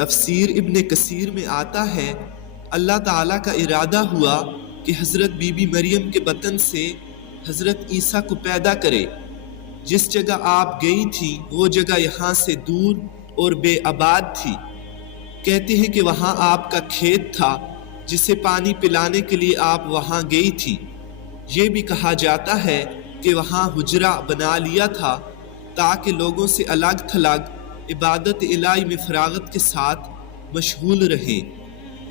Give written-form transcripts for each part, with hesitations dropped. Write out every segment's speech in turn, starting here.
تفسیر ابن کثیر میں آتا ہے اللہ تعالیٰ کا ارادہ ہوا کہ حضرت بی بی مریم کے بطن سے حضرت عیسیٰ کو پیدا کرے۔ جس جگہ آپ گئی تھی وہ جگہ یہاں سے دور اور بے آباد تھی۔ کہتے ہیں کہ وہاں آپ کا کھیت تھا جسے پانی پلانے کے لیے آپ وہاں گئی تھی۔ یہ بھی کہا جاتا ہے کہ وہاں حجرہ بنا لیا تھا تاکہ لوگوں سے الگ تھلگ عبادت الہی میں فراغت کے ساتھ مشغول رہیں۔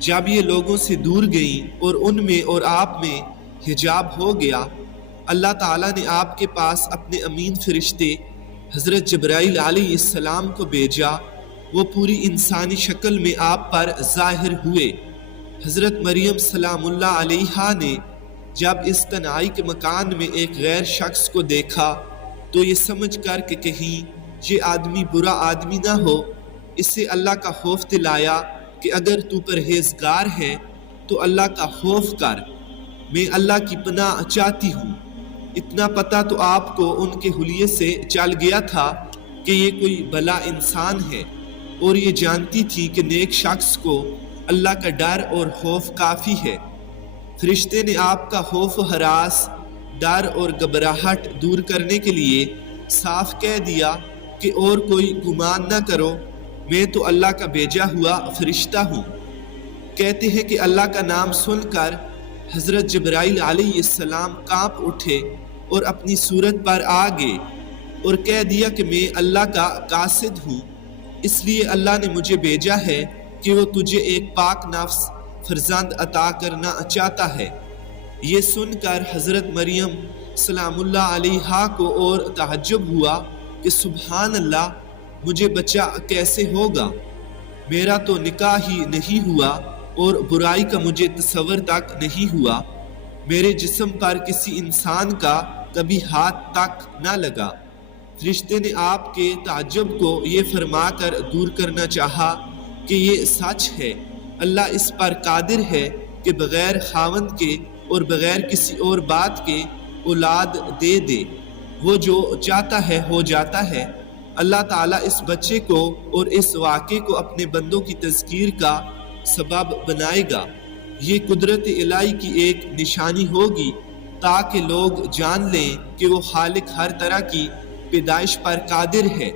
جب یہ لوگوں سے دور گئیں اور ان میں اور آپ میں حجاب ہو گیا، اللہ تعالیٰ نے آپ کے پاس اپنے امین فرشتے حضرت جبرائیل علیہ السلام کو بھیجا۔ وہ پوری انسانی شکل میں آپ پر ظاہر ہوئے۔ حضرت مریم سلام اللہ علیہا نے جب اس تنہائی کے مکان میں ایک غیر شخص کو دیکھا تو یہ سمجھ کر کہ کہیں یہ آدمی برا آدمی نہ ہو، اسے اللہ کا خوف دلایا کہ اگر تو پرہیزگار ہے تو اللہ کا خوف کر، میں اللہ کی پناہ چاہتی ہوں۔ اتنا پتہ تو آپ کو ان کے حلیے سے چل گیا تھا کہ یہ کوئی بھلا انسان ہے، اور یہ جانتی تھی کہ نیک شخص کو اللہ کا ڈر اور خوف کافی ہے۔ فرشتے نے آپ کا خوف و ہراس، ڈر اور گھبراہٹ دور کرنے کے لیے صاف کہہ دیا کہ اور کوئی گمان نہ کرو، میں تو اللہ کا بھیجا ہوا فرشتہ ہوں۔ کہتے ہیں کہ اللہ کا نام سن کر حضرت جبرائیل علیہ السلام کانپ اٹھے اور اپنی صورت پر آ گئے اور کہہ دیا کہ میں اللہ کا قاصد ہوں، اس لیے اللہ نے مجھے بھیجا ہے کہ وہ تجھے ایک پاک نفس فرزند عطا کرنا چاہتا ہے۔ یہ سن کر حضرت مریم سلام اللہ علیہا کو اور تعجب ہوا کہ سبحان اللہ، مجھے بچہ کیسے ہوگا؟ میرا تو نکاح ہی نہیں ہوا اور برائی کا مجھے تصور تک نہیں ہوا، میرے جسم پر کسی انسان کا کبھی ہاتھ تک نہ لگا۔ فرشتے نے آپ کے تعجب کو یہ فرما کر دور کرنا چاہا کہ یہ سچ ہے، اللہ اس پر قادر ہے کہ بغیر خاوند کے اور بغیر کسی اور بات کے اولاد دے دے، وہ جو چاہتا ہے ہو جاتا ہے۔ اللہ تعالیٰ اس بچے کو اور اس واقعے کو اپنے بندوں کی تذکیر کا سبب بنائے گا۔ یہ قدرت الہی کی ایک نشانی ہوگی تاکہ لوگ جان لیں کہ وہ خالق ہر طرح کی پیدائش پر قادر ہے۔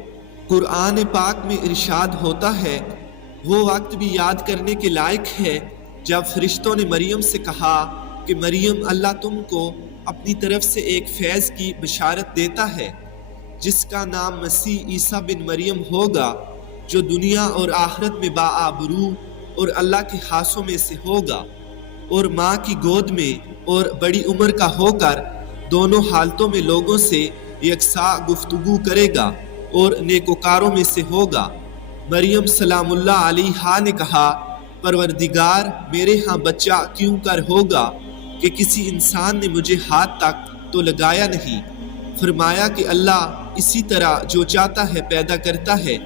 قرآن پاک میں ارشاد ہوتا ہے، وہ وقت بھی یاد کرنے کے لائق ہے جب فرشتوں نے مریم سے کہا کہ مریم، اللہ تم کو اپنی طرف سے ایک فیض کی بشارت دیتا ہے جس کا نام مسیح عیسیٰ بن مریم ہوگا، جو دنیا اور آخرت میں باآبرو اور اللہ کے ہاتھوں میں سے ہوگا، اور ماں کی گود میں اور بڑی عمر کا ہو کر دونوں حالتوں میں لوگوں سے یکساں گفتگو کرے گا اور نیکوکاروں میں سے ہوگا۔ مریم سلام اللہ علیہا نے کہا، پروردگار، میرے ہاں بچہ کیوں کر ہوگا کہ کسی انسان نے مجھے ہاتھ تک تو لگایا نہیں۔ فرمایا کہ اللہ اسی طرح جو چاہتا ہے پیدا کرتا ہے،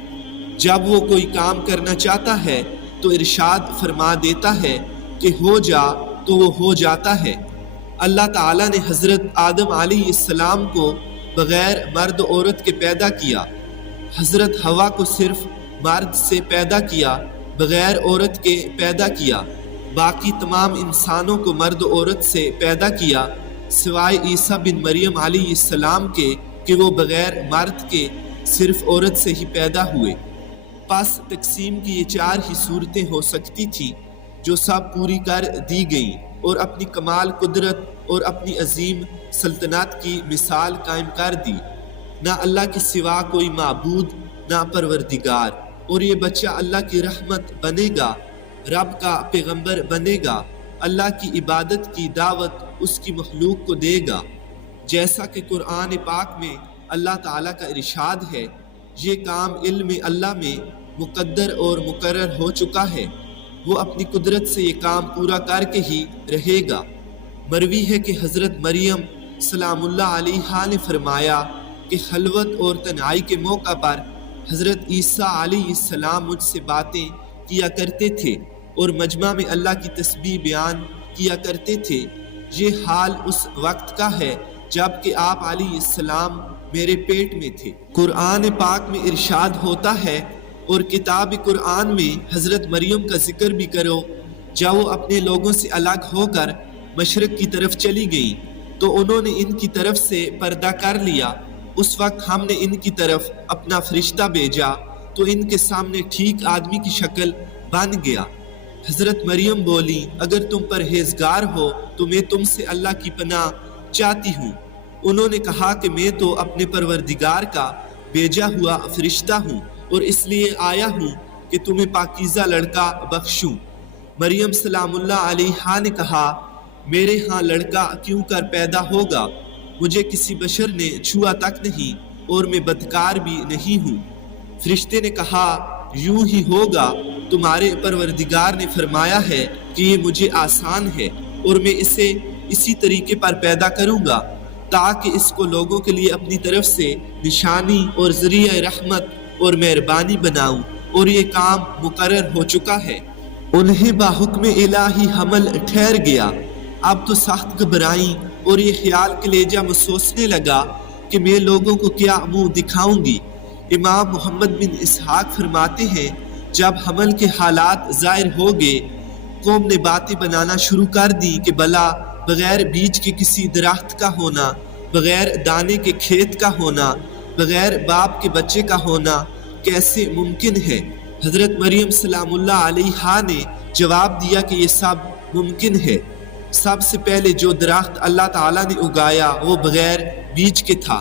جب وہ کوئی کام کرنا چاہتا ہے تو ارشاد فرما دیتا ہے کہ ہو جا تو وہ ہو جاتا ہے۔ اللہ تعالیٰ نے حضرت آدم علیہ السلام کو بغیر مرد و عورت کے پیدا کیا، حضرت حوا کو صرف مرد سے پیدا کیا، بغیر عورت کے پیدا کیا، باقی تمام انسانوں کو مرد و عورت سے پیدا کیا سوائے عیسیٰ بن مریم علیہ السلام کے کہ وہ بغیر مرد کے صرف عورت سے ہی پیدا ہوئے۔ پس تقسیم کی یہ چار ہی صورتیں ہو سکتی تھی جو سب پوری کر دی گئیں اور اپنی کمال قدرت اور اپنی عظیم سلطنت کی مثال قائم کر دی۔ نہ اللہ کے سوا کوئی معبود، نہ پروردگار، اور یہ بچہ اللہ کی رحمت بنے گا، رب کا پیغمبر بنے گا، اللہ کی عبادت کی دعوت اس کی مخلوق کو دے گا۔ جیسا کہ قرآن پاک میں اللہ تعالیٰ کا ارشاد ہے، یہ کام علم اللہ میں مقدر اور مقرر ہو چکا ہے، وہ اپنی قدرت سے یہ کام پورا کر کے ہی رہے گا۔ مروی ہے کہ حضرت مریم سلام اللہ علیہا نے فرمایا کہ خلوت اور تنہائی کے موقع پر حضرت عیسیٰ علیہ السلام مجھ سے باتیں کیا کرتے تھے اور مجمع میں اللہ کی تسبیح بیان کیا کرتے تھے۔ یہ حال اس وقت کا ہے جب کہ آپ علیہ السلام میرے پیٹ میں تھے۔ قرآن پاک میں ارشاد ہوتا ہے، اور کتاب قرآن میں حضرت مریم کا ذکر بھی کرو جب وہ اپنے لوگوں سے الگ ہو کر مشرق کی طرف چلی گئی تو انہوں نے ان کی طرف سے پردہ کر لیا۔ اس وقت ہم نے ان کی طرف اپنا فرشتہ بھیجا تو ان کے سامنے ٹھیک آدمی کی شکل بن گیا۔ حضرت مریم بولی، اگر تم پرہیزگار ہو تو میں تم سے اللہ کی پناہ چاہتی ہوں۔ انہوں نے کہا کہ میں تو اپنے پروردگار کا بھیجا ہوا فرشتہ ہوں اور اس لیے آیا ہوں کہ تمہیں پاکیزہ لڑکا بخشوں۔ مریم سلام اللہ علیہا نے کہا، میرے ہاں لڑکا کیوں کر پیدا ہوگا؟ مجھے کسی بشر نے چھوا تک نہیں اور میں بدکار بھی نہیں ہوں۔ فرشتے نے کہا، یوں ہی ہوگا، تمہارے پروردگار نے فرمایا ہے کہ یہ مجھے آسان ہے اور میں اسے اسی طریقے پر پیدا کروں گا تاکہ اس کو لوگوں کے لیے اپنی طرف سے نشانی اور ذریعہ رحمت اور مہربانی بناؤں، اور یہ کام مقرر ہو چکا ہے۔ انہیں باحکم الہی حمل ٹھہر گیا۔ اب تو سخت گھبرائیں اور یہ خیال کلیجہ میں سوچنے لگا کہ میں لوگوں کو کیا منہ دکھاؤں گی۔ امام محمد بن اسحاق فرماتے ہیں، جب حمل کے حالات ظاہر ہو گئے، قوم نے باتیں بنانا شروع کر دی کہ بھلا بغیر بیج کے کسی درخت کا ہونا، بغیر دانے کے کھیت کا ہونا، بغیر باپ کے بچے کا ہونا کیسے ممکن ہے؟ حضرت مریم سلام اللہ علیہا نے جواب دیا کہ یہ سب ممکن ہے۔ سب سے پہلے جو درخت اللہ تعالیٰ نے اگایا وہ بغیر بیج کے تھا۔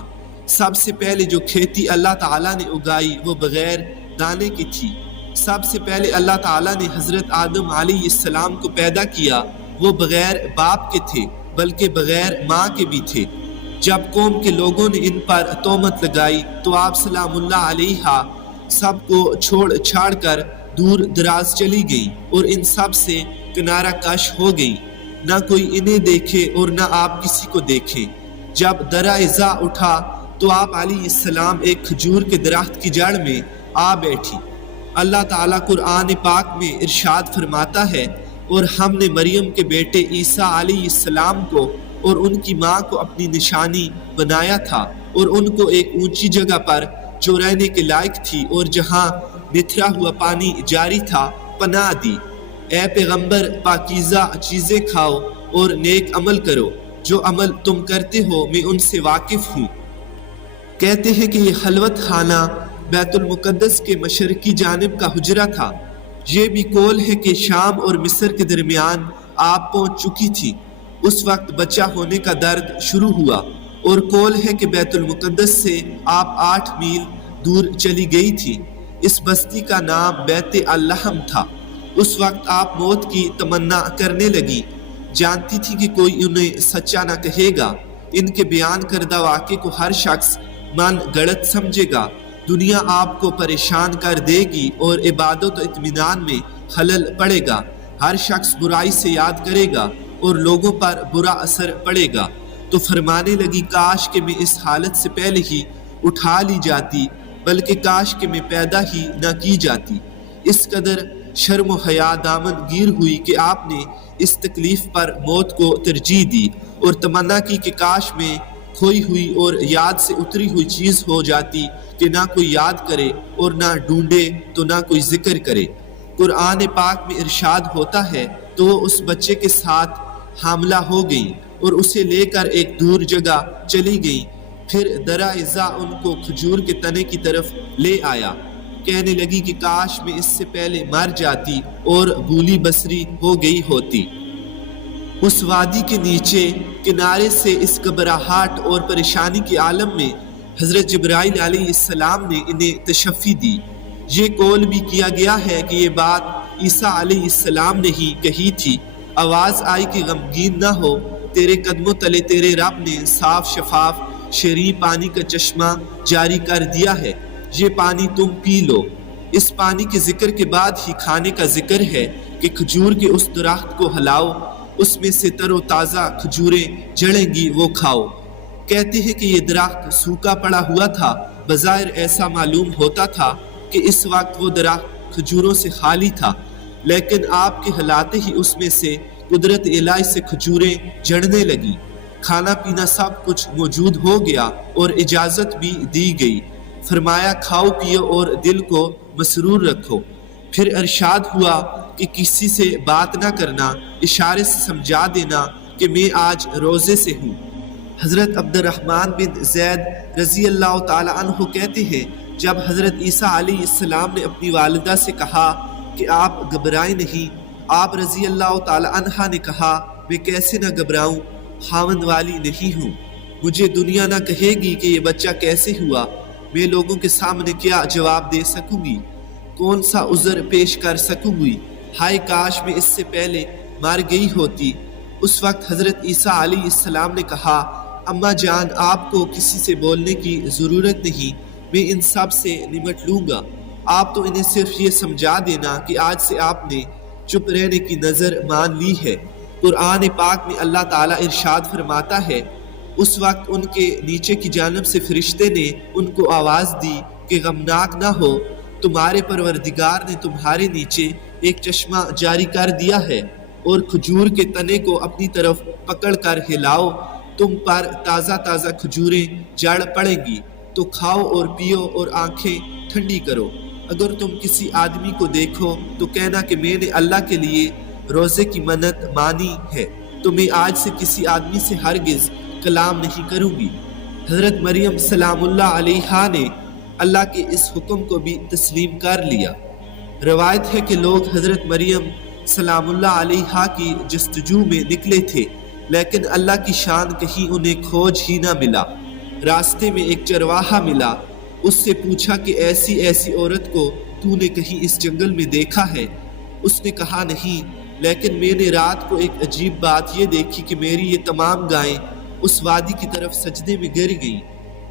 سب سے پہلے جو کھیتی اللہ تعالیٰ نے اگائی وہ بغیر دانے کی تھی۔ سب سے پہلے اللہ تعالیٰ نے حضرت آدم علیہ السلام کو پیدا کیا، وہ بغیر باپ کے تھے بلکہ بغیر ماں کے بھی تھے۔ جب قوم کے لوگوں نے ان پر تہمت لگائی تو آپ سلام اللہ علیہا سب کو چھوڑ چھاڑ کر دور دراز چلی گئی اور ان سب سے کنارہ کش ہو گئی، نہ کوئی انہیں دیکھے اور نہ آپ کسی کو دیکھیں۔ جب درہ ازا اٹھا تو آپ علیہ السلام ایک کھجور کے درخت کی جڑ میں آ بیٹھی۔ اللہ تعالیٰ قرآن پاک میں ارشاد فرماتا ہے، اور ہم نے مریم کے بیٹے عیسیٰ علیہ السلام کو اور ان کی ماں کو اپنی نشانی بنایا تھا، اور ان کو ایک اونچی جگہ پر جو رہنے کے لائق تھی اور جہاں نتھرا ہوا پانی جاری تھا پناہ دی۔ اے پیغمبر، پاکیزہ چیزیں کھاؤ اور نیک عمل کرو، جو عمل تم کرتے ہو میں ان سے واقف ہوں۔ کہتے ہیں کہ یہ خلوت خانہ بیت المقدس کے مشرقی جانب کا حجرہ تھا۔ یہ بھی قول ہے کہ شام اور مصر کے درمیان آپ پہنچ چکی تھی۔ اس وقت بچہ ہونے کا درد شروع ہوا، اور قول ہے کہ بیت المقدس سے آپ 8 میل دور چلی گئی تھی۔ اس بستی کا نام بیت اللحم تھا۔ اس وقت آپ موت کی تمنا کرنے لگی، جانتی تھی کہ کوئی انہیں سچا نہ کہے گا۔ ان کے بیان کردہ واقعے کو ہر شخص من گڑت سمجھے گا۔ دنیا آپ کو پریشان کر دے گی اور عبادت و اطمینان میں خلل پڑے گا۔ ہر شخص برائی سے یاد کرے گا اور لوگوں پر برا اثر پڑے گا۔ تو فرمانے لگی، کاش کہ میں اس حالت سے پہلے ہی اٹھا لی جاتی، بلکہ کاش کہ میں پیدا ہی نہ کی جاتی۔ اس قدر شرم و حیا دامن گیر ہوئی کہ آپ نے اس تکلیف پر موت کو ترجیح دی اور تمنا کی کہ کاش میں کھوئی ہوئی اور یاد سے اتری ہوئی چیز ہو جاتی کہ نہ کوئی یاد کرے اور نہ ڈھونڈے تو نہ کوئی ذکر کرے۔ قرآن پاک میں ارشاد ہوتا ہے، تو وہ اس بچے کے ساتھ حاملہ ہو گئی اور اسے لے کر ایک دور جگہ چلی گئی۔ پھر درہ ازا ان کو کھجور کے تنے کی طرف لے آیا۔ کہنے لگی کہ کاش میں اس سے پہلے مر جاتی اور بھولی بصری ہو گئی ہوتی۔ اس وادی کے نیچے کنارے سے اس گھبراہٹ اور پریشانی کے عالم میں حضرت جبرائیل علیہ السلام نے انہیں تشفی دی۔ یہ قول بھی کیا گیا ہے کہ یہ بات عیسیٰ علیہ السلام نے ہی کہی تھی۔ آواز آئی کہ غمگین نہ ہو، تیرے قدموں تلے تیرے رب نے صاف شفاف شیریں پانی کا چشمہ جاری کر دیا ہے، یہ پانی تم پی لو۔ اس پانی کے ذکر کے بعد ہی کھانے کا ذکر ہے کہ کھجور کے اس درخت کو ہلاؤ، اس میں سے تر و تازہ کھجوریں جڑیں گی، وہ کھاؤ۔ کہتے ہیں کہ یہ درخت سوکھا پڑا ہوا تھا۔ بظاہر ایسا معلوم ہوتا تھا کہ اس وقت وہ درخت کھجوروں سے خالی تھا، لیکن آپ کے ہلاتے ہی اس میں سے قدرت الہی سے کھجوریں جڑنے لگی۔ کھانا پینا سب کچھ موجود ہو گیا اور اجازت بھی دی گئی۔ فرمایا، کھاؤ پیو اور دل کو مسرور رکھو۔ پھر ارشاد ہوا کہ کسی سے بات نہ کرنا، اشارے سے سمجھا دینا کہ میں آج روزے سے ہوں۔ حضرت عبد الرحمن بن زید رضی اللہ تعالی عنہ کہتے ہیں جب حضرت عیسیٰ علیہ السلام نے اپنی والدہ سے کہا کہ آپ گھبرائیں نہیں، آپ رضی اللہ تعالی عنہ نے کہا میں کیسے نہ گھبراؤں، خاوند والی نہیں ہوں، مجھے دنیا نہ کہے گی کہ یہ بچہ کیسے ہوا، میں لوگوں کے سامنے کیا جواب دے سکوں گی، کون سا عذر پیش کر سکوں گی، ہائے کاش میں اس سے پہلے مر گئی ہوتی۔ اس وقت حضرت عیسیٰ علیہ السلام نے کہا اماں جان آپ کو کسی سے بولنے کی ضرورت نہیں، میں ان سب سے نمٹ لوں گا، آپ تو انہیں صرف یہ سمجھا دینا کہ آج سے آپ نے چپ رہنے کی نظر مان لی ہے۔ قرآن پاک میں اللہ تعالیٰ ارشاد فرماتا ہے اس وقت ان کے نیچے کی جانب سے فرشتے نے ان کو آواز دی کہ غمناک نہ ہو، تمہارے پروردگار نے تمہارے نیچے ایک چشمہ جاری کر دیا ہے اور کھجور کے تنے کو اپنی طرف پکڑ کر ہلاؤ، تم پر تازہ تازہ کھجوریں جڑ پڑیں گی، تو کھاؤ اور پیو اور آنکھیں ٹھنڈی کرو۔ اگر تم کسی آدمی کو دیکھو تو کہنا کہ میں نے اللہ کے لیے روزے کی منت مانی ہے، تو میں آج سے کسی آدمی سے ہرگز کلام نہیں کروں گی۔ حضرت مریم سلام اللہ علیہا نے اللہ کے اس حکم کو بھی تسلیم کر لیا۔ روایت ہے کہ لوگ حضرت مریم سلام اللہ علیہا کی جستجو میں نکلے تھے، لیکن اللہ کی شان کہیں انہیں کھوج ہی نہ ملا۔ راستے میں ایک چرواہا ملا، اس سے پوچھا کہ ایسی ایسی عورت کو تو نے کہیں اس جنگل میں دیکھا ہے؟ اس نے کہا نہیں، لیکن میں نے رات کو ایک عجیب بات یہ دیکھی کہ میری یہ تمام گائیں اس وادی کی طرف سجدے میں گر گئیں،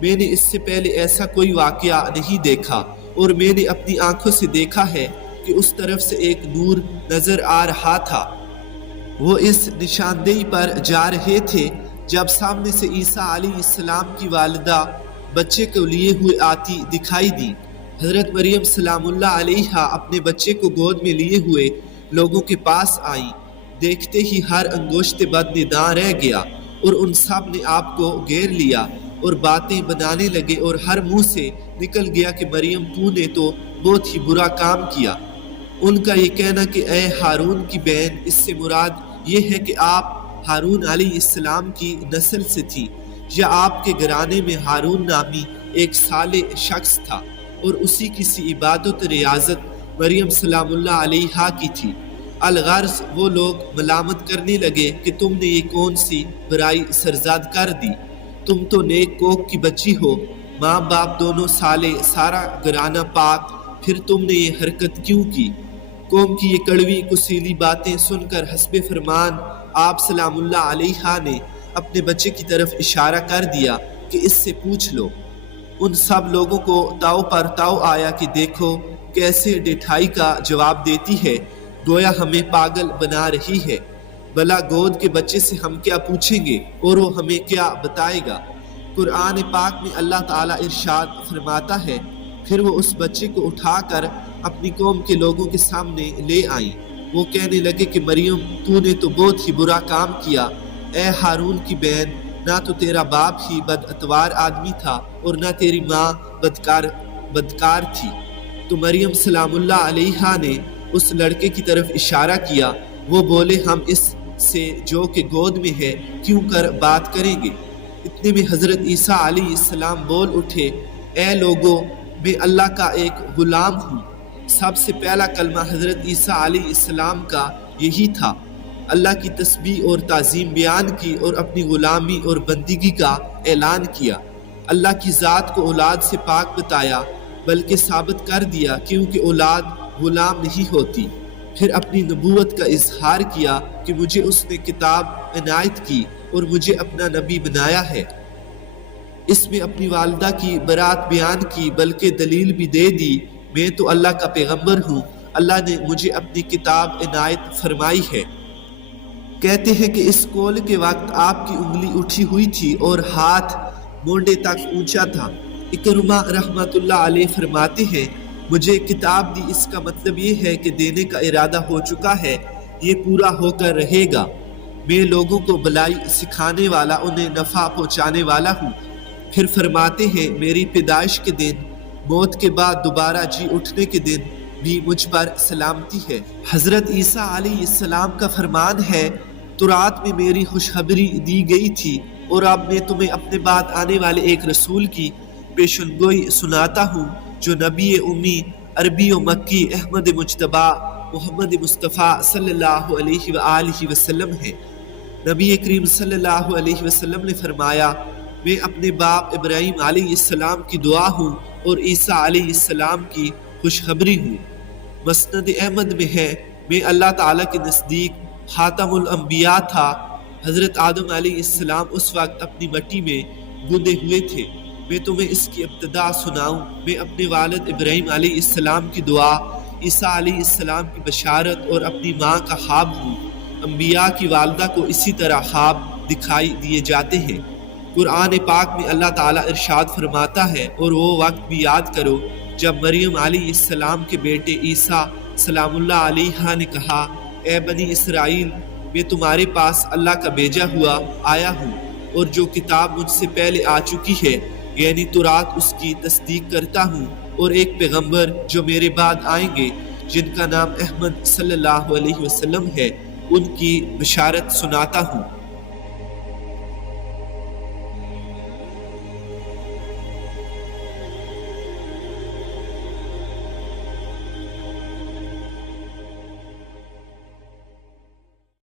میں نے اس سے پہلے ایسا کوئی واقعہ نہیں دیکھا، اور میں نے اپنی آنکھوں سے دیکھا ہے کہ اس طرف سے ایک نور نظر آ رہا تھا۔ وہ اس نشاندہی پر جا رہے تھے جب سامنے سے عیسیٰ علیہ السلام کی والدہ بچے کو لیے ہوئے آتی دکھائی دی۔ حضرت مریم سلام اللہ علیہا اپنے بچے کو گود میں لیے ہوئے لوگوں کے پاس آئیں، دیکھتے ہی ہر انگوشت بد نداں رہ گیا اور ان سب نے آپ کو گھیر لیا اور باتیں بنانے لگے، اور ہر منہ سے نکل گیا کہ مریم تو نے تو بہت ہی برا کام کیا۔ ان کا یہ کہنا کہ اے ہارون کی بہن، اس سے مراد یہ ہے کہ آپ ہارون علیہ السلام کی نسل سے تھی، یا آپ کے گھرانے میں ہارون نامی ایک صالح شخص تھا اور اسی کی سی عبادت و ریاضت مریم سلام اللہ علیہا کی تھی۔ الغرض وہ لوگ ملامت کرنے لگے کہ تم نے یہ کون سی برائی سرزاد کر دی، تم تو نیک کوک کی بچی ہو، ماں باپ دونوں صالح، سارا گھرانہ پاک، پھر تم نے یہ حرکت کیوں کی؟ قوم کی یہ کڑوی کسیلی باتیں سن کر حسب فرمان آپ سلام اللہ علیہا نے اپنے بچے کی طرف اشارہ کر دیا کہ اس سے پوچھ لو۔ ان سب لوگوں کو تاؤ پر تاؤ آیا کہ دیکھو کیسے ڈٹھائی کا جواب دیتی ہے، گویا ہمیں پاگل بنا رہی ہے، بھلا گود کے بچے سے ہم کیا پوچھیں گے اور وہ ہمیں کیا بتائے گا۔ قرآن پاک میں اللہ تعالیٰ ارشاد فرماتا ہے پھر وہ اس بچے کو اٹھا کر اپنی قوم کے لوگوں کے سامنے لے آئیں، وہ کہنے لگے کہ مریم تو نے تو بہت ہی برا کام کیا، اے ہارون کی بہن، نہ تو تیرا باپ ہی بد اتوار آدمی تھا اور نہ تیری ماں بدکار تھی۔ تو مریم سلام اللہ علیہا نے اس لڑکے کی طرف اشارہ کیا، وہ بولے ہم اس سے جو کہ گود میں ہے کیوں کر بات کریں گے؟ اتنے میں حضرت عیسیٰ علیہ السلام بول اٹھے، اے لوگو، میں اللہ کا ایک غلام ہوں۔ سب سے پہلا کلمہ حضرت عیسیٰ علیہ السلام کا یہی تھا، اللہ کی تسبیح اور تعظیم بیان کی اور اپنی غلامی اور بندگی کا اعلان کیا۔ اللہ کی ذات کو اولاد سے پاک بتایا، بلکہ ثابت کر دیا کیونکہ اولاد غلام نہیں ہوتی۔ پھر اپنی نبوت کا اظہار کیا کہ مجھے اس نے کتاب عنایت کی اور مجھے اپنا نبی بنایا ہے۔ اس میں اپنی والدہ کی برات بیان کی، بلکہ دلیل بھی دے دی، میں تو اللہ کا پیغمبر ہوں، اللہ نے مجھے اپنی کتاب عنایت فرمائی ہے۔ کہتے ہیں کہ اس قول کے وقت آپ کی انگلی اٹھی ہوئی تھی اور ہاتھ مونڈے تک اونچا تھا۔ اکرمہ رحمۃ اللہ علیہ فرماتے ہیں مجھے کتاب دی، اس کا مطلب یہ ہے کہ دینے کا ارادہ ہو چکا ہے، یہ پورا ہو کر رہے گا۔ میں لوگوں کو بلائی سکھانے والا، انہیں نفع پہنچانے والا ہوں۔ پھر فرماتے ہیں میری پیدائش کے دن موت کے بعد دوبارہ جی اٹھنے کے دن بھی مجھ پر سلامتی ہے۔ حضرت عیسیٰ علیہ السلام کا فرمان ہے، تورات میں میری خوشخبری دی گئی تھی اور اب میں تمہیں اپنے بعد آنے والے ایک رسول کی پیشن گوئی سناتا ہوں جو نبی امی عربی و مکی احمد مجتبیٰ محمد مصطفیٰ صلی اللہ علیہ وآلہ وسلم ہے۔ نبی کریم صلی اللہ علیہ وسلم نے فرمایا، میں اپنے باپ ابراہیم علیہ السلام کی دعا ہوں اور عیسیٰ علیہ السلام کی خوشخبری ہوں۔ مسند احمد میں ہے، میں اللہ تعالیٰ کے نزدیک خاتم الانبیاء تھا۔ حضرت آدم علیہ السلام اس وقت اپنی مٹی میں گندے ہوئے تھے۔ میں تمہیں اس کی ابتدا سناؤں؟ میں اپنے والد ابراہیم علیہ السلام کی دعا، عیسیٰ علیہ السلام کی بشارت اور اپنی ماں کا خواب ہوں۔ انبیاء کی والدہ کو اسی طرح خواب دکھائی دیے جاتے ہیں۔ قرآن پاک میں اللہ تعالیٰ ارشاد فرماتا ہے، اور وہ وقت بھی یاد کرو جب مریم علیہ السلام کے بیٹے عیسیٰ سلام اللہ علیہ نے کہا، اے بنی اسرائیل، میں تمہارے پاس اللہ کا بھیجا ہوا آیا ہوں، اور جو کتاب مجھ سے پہلے آ چکی ہے یعنی تورات، اس کی تصدیق کرتا ہوں، اور ایک پیغمبر جو میرے بعد آئیں گے جن کا نام احمد صلی اللہ علیہ وسلم ہے، ان کی بشارت سناتا ہوں۔